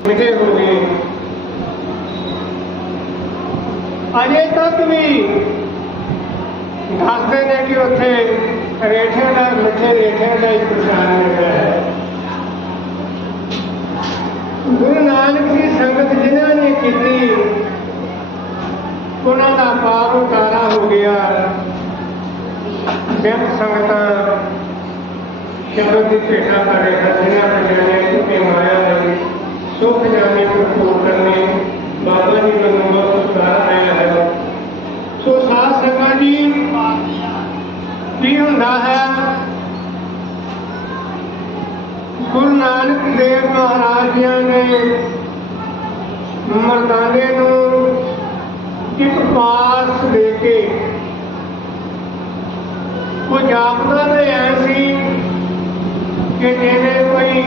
ਲਿਖੇ ਹੋਏ ਅਜੇ ਤੱਕ ਵੀ ਦੱਸਦੇ ਨੇ ਕਿ ਉੱਥੇ ਰੇਠੇ ਦਾ ਮਿੱਠੇ ਰੇਠੇ ਦਾ ਹੀ ਪ੍ਰਸ਼ਾਦ ਮਿਲਦਾ ਹੈ ਗੁਰੂ ਨਾਨਕ ਦੀ ਸੰਗਤ ਜਿਨ੍ਹਾਂ ਨੇ ਕੀਤੀ ਉਹਨਾਂ ਦਾ ਪਾਰ ਉਤਾਰਾ ਹੋ ਗਿਆ ਸਿੱਖ ਸੰਗਤਾਂ ਸ਼ਬਦ ਦੀ ਭੇਟਾ ਕਰ ਰਹੇ ਹਨ ਜਿਨ੍ਹਾਂ ਪੰਜਾਂ ਨੇ ਗੁਰੂ ਨਾਨਕ ਦੇਵ ਮਹਾਰਾਜ ਜੀ ਨੇ ਮਰਦਾਨੇ ਨੂੰ ਇੱਕ ਪਾਸ ਦੇ ਕੇ ਉਹ ਜਾਪਦਾ ਤੇ ਐ ਸੀ ਕਿ ਜਿਹਨੇ ਕੋਈ